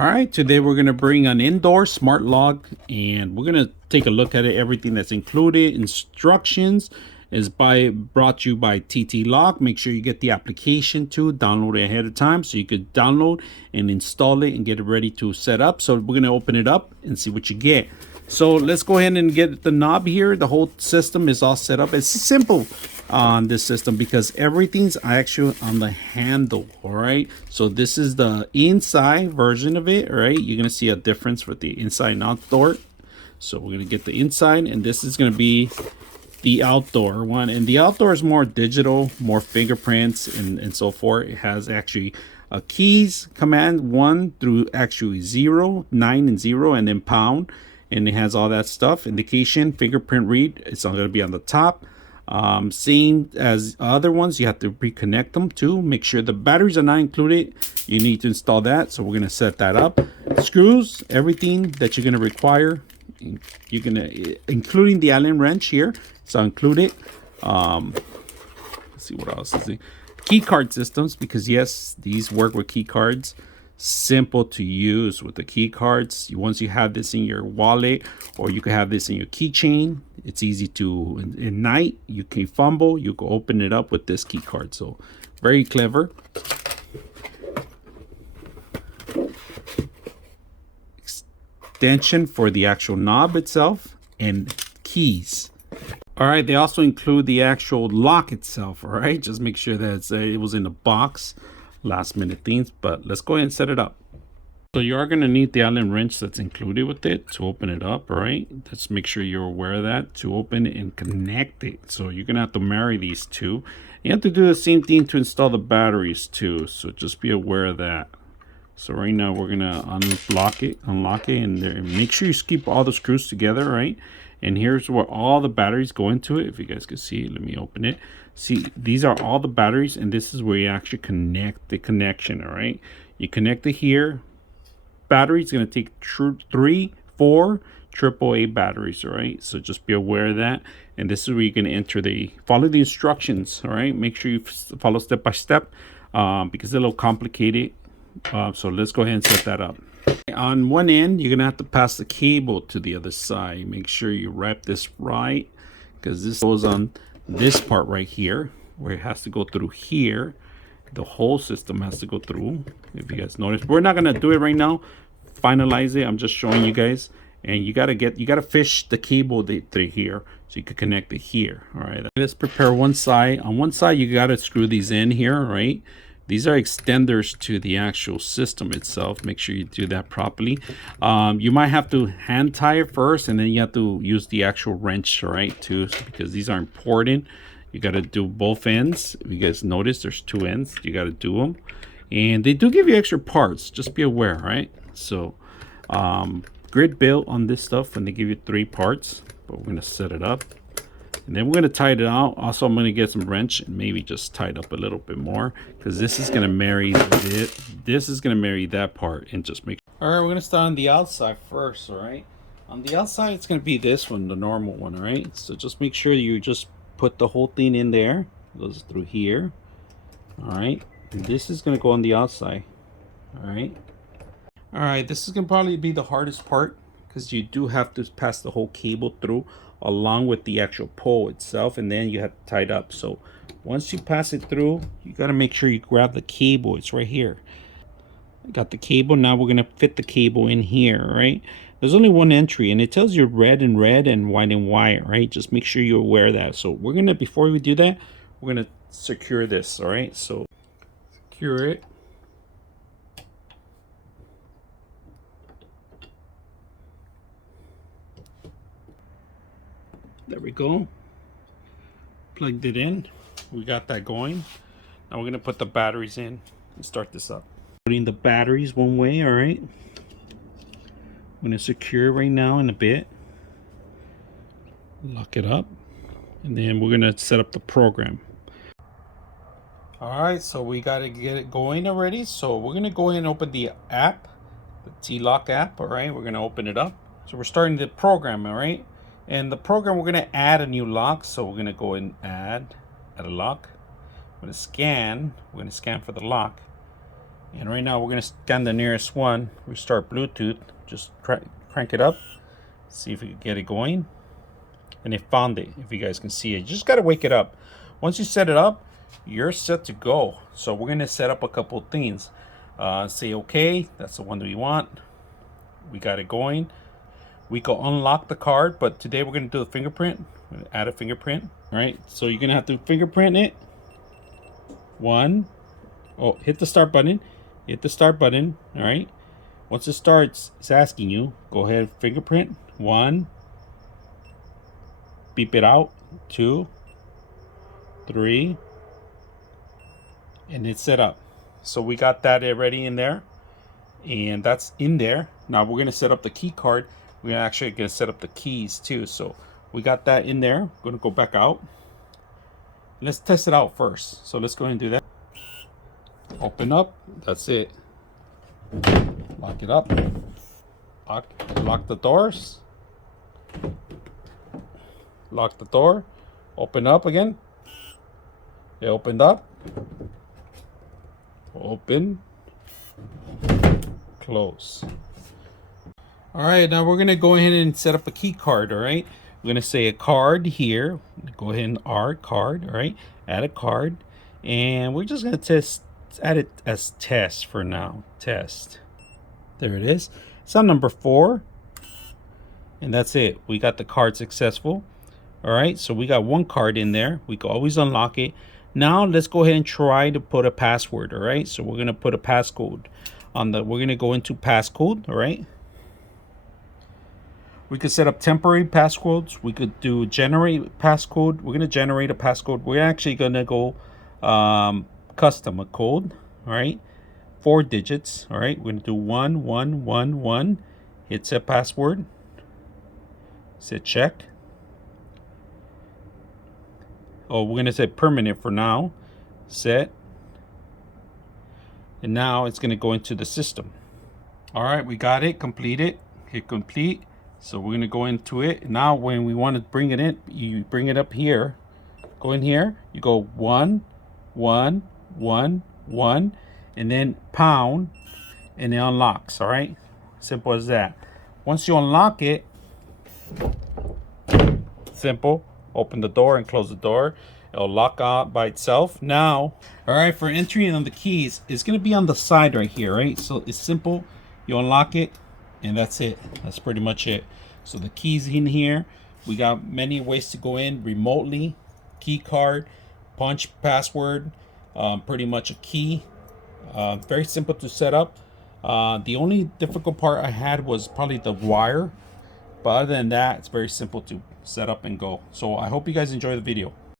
All right, today we're going to bring an indoor smart lock and we're going to take a look at it, everything that's included. Instructions is brought to you by TT Lock. Make sure you get the application too, download it ahead of time so you could download and install it and get it ready to set up. So we're going to open it up and see what you get. So let's go ahead and get the knob here. The whole system is all set up. It's simple on this system because everything's actually on the handle. All right, so this is the inside version of it. All right, you're gonna see a difference with the inside and outdoor. So we're gonna get the inside, and this is gonna be the outdoor one. And the outdoor is more digital, more fingerprints and so forth. It has actually a keys command 1 through actually 0, 9 and 0, and then pound. And it has all that stuff. Indication, fingerprint read, it's not going to be on the top. Same as other ones, you have to reconnect them too. Make sure the batteries are not included. You need to install that. So we're going to set that up. Screws, everything that you're going to require. You're going to, including the Allen wrench here. So included. Let's see what else is it. Key card systems, because yes, these work with key cards. Simple to use with the key cards. Once you have this in your wallet, or you can have this in your keychain, it's easy to at night you can fumble, you can open it up with this key card. So very clever. Extension for the actual knob itself and keys. All right, they also include the actual lock itself. All right, just make sure that it was in a box. Last minute things, but let's go ahead and set it up. So you are going to need the Allen wrench that's included with it to open it up. All right, let's make sure you're aware of that to open it and connect it. So you're gonna have to marry these two. You have to do the same thing to install the batteries too, so just be aware of that. So right now we're gonna unlock it, and there, make sure you keep all the screws together, right? And here's where all the batteries go into it. If you guys can see, let me open it. See, these are all the batteries, and this is where you actually connect the connection. All right, you connect it here. Battery is going to take 3, 4 AAA batteries. All right, so just be aware of that. And this is where you're going to enter follow the instructions. All right, make sure you follow step by step because it's a little complicated. So let's go ahead and set that up. On one end, you're gonna have to pass the cable to the other side. Make sure you wrap this right, because this goes on this part right here, where it has to go through here. The whole system has to go through, if you guys notice. We're not gonna do it right now, finalize it. I'm just showing you guys. And you gotta fish the cable through here so you can connect it here. All right, let's prepare one side. On one side, you gotta screw these in here, right? These are extenders to the actual system itself. Make sure you do that properly. You might have to hand tie it first, and then you have to use the actual wrench, right, too, because these are important. You got to do both ends. If you guys notice, there's 2 ends. You got to do them. And they do give you extra parts. Just be aware, right? So grid built on this stuff, and they give you 3 parts. But we're going to set it up. And then we're going to tie it out. Also, I'm going to get some wrench and maybe just tie it up a little bit more, because this is going to marry this is going to marry that part, and just make. All right, we're going to start on the outside first. All right, on the outside it's going to be this one, the normal one. All right, so just make sure you just put the whole thing in there. It goes through here. All right, and this is going to go on the outside. All right, this is going to probably be the hardest part, because you do have to pass the whole cable through along with the actual pole itself, and then you have to tie it up. So once you pass it through, you got to make sure you grab the cable. It's right here. I got the cable. Now we're going to fit the cable in here, right? There's only one entry, and it tells you red and white, right? Just make sure you're aware of that. So we're going to, before we do that, we're going to secure this. All right, so secure it. There we go. Plugged it in. We got that going. Now we're gonna put the batteries in and start this up. Putting the batteries one way. All right, I'm gonna secure it right now in a bit. Lock it up, and then we're gonna set up the program. All right, so we gotta get it going already. So we're gonna go ahead and open the app, the T-Lock app. All right, we're gonna open it up. So we're starting the program. All right. And the program, we're going to add a new lock. So we're going to go and add a lock. We're going to scan. We're going to scan for the lock. And right now we're going to scan the nearest one. Restart Bluetooth. Just crank it up. See if we can get it going. And it found it, if you guys can see it. You just got to wake it up. Once you set it up, you're set to go. So we're going to set up a couple of things. Say okay, that's the one that we want. We got it going. We can unlock the card, but today we're going to do the fingerprint. Add a fingerprint. All right, so you're going to have to fingerprint it. Hit the start button. Hit the start button. All right. Once it starts, it's asking you, go ahead, fingerprint. 1. Beep it out. 2, 3, and it's set up. So we got that already in there, and that's in there. Now we're gonna set up the key card. We're actually gonna set up the keys too. So we got that in there. I'm gonna go back out. Let's test it out first. So let's go ahead and do that. Open up. That's it. Lock it up. Lock the doors. Lock the door. Open up again. It opened up. Open. Close. All right, now we're gonna go ahead and set up a key card. All right, we're gonna say a card here. Go ahead and card. All right, add a card, and we're just gonna add it as test for now. Test. There it is. It's on number 4, and that's it. We got the card successful. All right, so we got one card in there. We can always unlock it. Now let's go ahead and try to put a password. All right, so we're gonna put a passcode on the. We're gonna go into passcode. All right. We could set up temporary passcodes. We could do generate passcode. We're gonna generate a passcode. We're actually gonna go custom a code. All right, 4 digits. All right, we're gonna do 1111. Hit set password. Set check. Oh, we're gonna say permanent for now. Set. And now it's gonna go into the system. All right, we got it completed. Hit complete. So we're gonna go into it. Now when we want to bring it in, you bring it up here. Go in here, you go 1 1 1 1, and then pound, and it unlocks. All right, simple as that. Once you unlock it, simple, open the door and close the door. It'll lock out by itself. Now, all right, for entering on the keys, it's gonna be on the side right here, right? So it's simple. You unlock it, and that's it. That's pretty much it. So the keys in here. We got many ways to go in remotely. Key card, punch password, pretty much a key. Very simple to set up. The only difficult part I had was probably the wire, but other than that, it's very simple to set up and go. So I hope you guys enjoy the video.